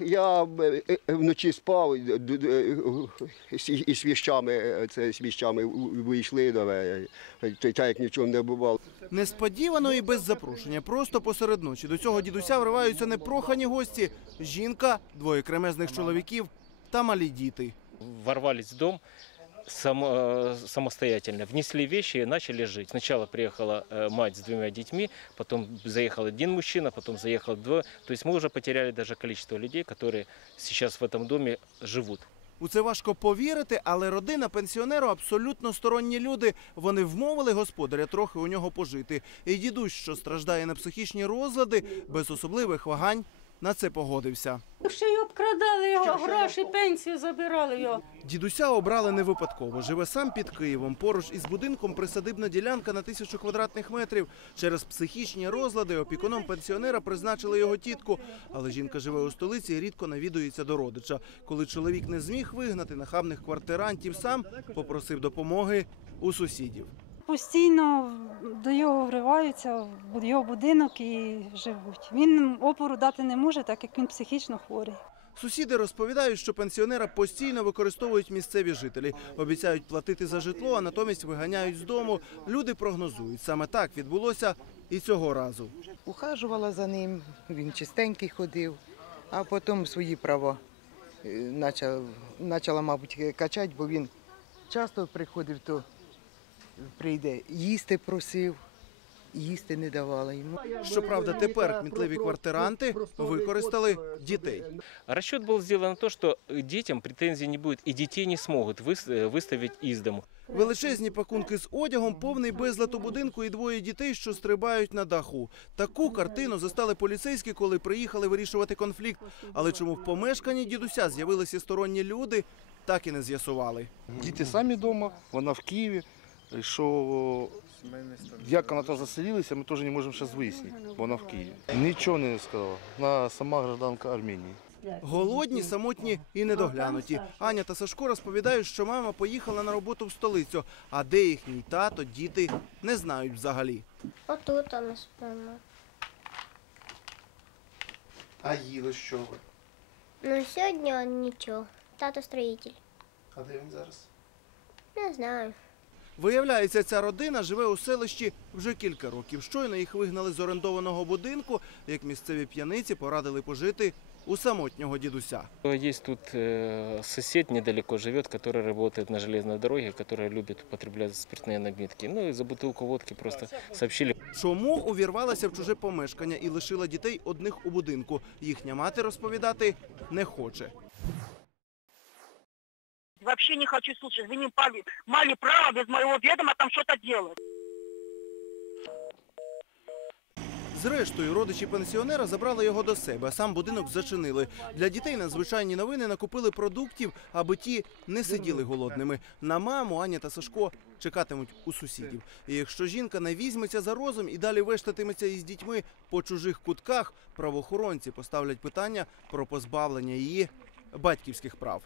Я е, е, вночі спав з- і з віщами, е, це з віщами вийшли до мене, е, та- так як нічого не бувало. Несподівано і без запрошення, просто посеред ночі. До цього дідуся вриваються непрохані гості: жінка, двоє кремезних чоловіків та малі діти. ворвались в дом само- э, самостоятельно, внесли вещи и начали жить. Сначала приехала э, мать с двумя детьми, потом заехал один мужчина, потом заехал двое. То есть мы уже потеряли даже количество людей, которые сейчас в этом доме живут. У це важко повірити, але родина пенсіонеру абсолютно сторонні люди. Вони вмовили господаря трохи у нього пожити. І дідусь, що страждає на психічні розлади, без особливих вагань на це погодився. Ще й обкрадали його, гроші, пенсію забирали його. Дідуся обрали не випадково. Живе сам під Києвом. Поруч із будинком присадибна ділянка на тисячу квадратних метрів. Через психічні розлади опікуном пенсіонера призначили його тітку. Але жінка живе у столиці і рідко навідується до родича. Коли чоловік не зміг вигнати нахабних квартирантів сам, попросив допомоги у сусідів. Постійно до його вриваються в його будинок і живуть. Він опору дати не може, так як він психічно хворий. Сусіди розповідають, що пенсіонера постійно використовують місцеві жителі. Обіцяють платити за житло, а натомість виганяють з дому. Люди прогнозують. Саме так відбулося і цього разу. Ухажувала за ним, він чистенький ходив, а потім свої права е, почав, почала, мабуть, качати, бо він часто приходив, то прийде, їсти просив, їсти не давала йому. Щоправда, тепер кмітливі квартиранти використали дітей. Расчет был сделан на то, что детям претензий не будет, и детей не смогут выс- э, выставить из дому. Величезні пакунки з одягом, повний безлад у будинку і двоє дітей, що стрибають на даху. Таку картину застали поліцейські, коли приїхали вирішувати конфлікт. Але чому в помешканні дідуся з'явилися сторонні люди, так і не з'ясували. Діти самі вдома, вона в Києві. Що як вона там заселилася, ми теж не можемо зараз вияснити, бо вона в Києві. Нічого не сказала. Вона сама гражданка Арменії. Голодні, самотні і недоглянуті. Аня та Сашко розповідають, що мама поїхала на роботу в столицю, а де їхній тато, діти не знають взагалі. Отут ми спимо. А їли що ви? Ну сьогодні нічого. Тато строїтель. А де він зараз? Не знаю. Виявляється, ця родина живе у селищі вже кілька років. Щойно їх вигнали з орендованого будинку, як місцеві п'яниці порадили пожити у самотнього дідуся. Есть тут э, сосед недалеко живет, который работает на железной дороге, который любит употреблять спиртные напитки. Ну и за бутылку водки просто сообщили. Чому увірвалася в чуже помешкання і лишила дітей одних у будинку? Їхня мати розповідати не хоче. Вообще не хочу слушать. Вы не мали, мали право без моего ведома там что-то делать. Зрештою, родичі пенсіонера забрали його до себе, а сам будинок зачинили. Для дітей надзвичайні новини накупили продуктів, аби ті не сиділи голодними. На маму Аня та Сашко чекатимуть у сусідів. І якщо жінка не візьметься за розум і далі вештатиметься із дітьми по чужих кутках, правоохоронці поставлять питання про позбавлення її батьківських прав.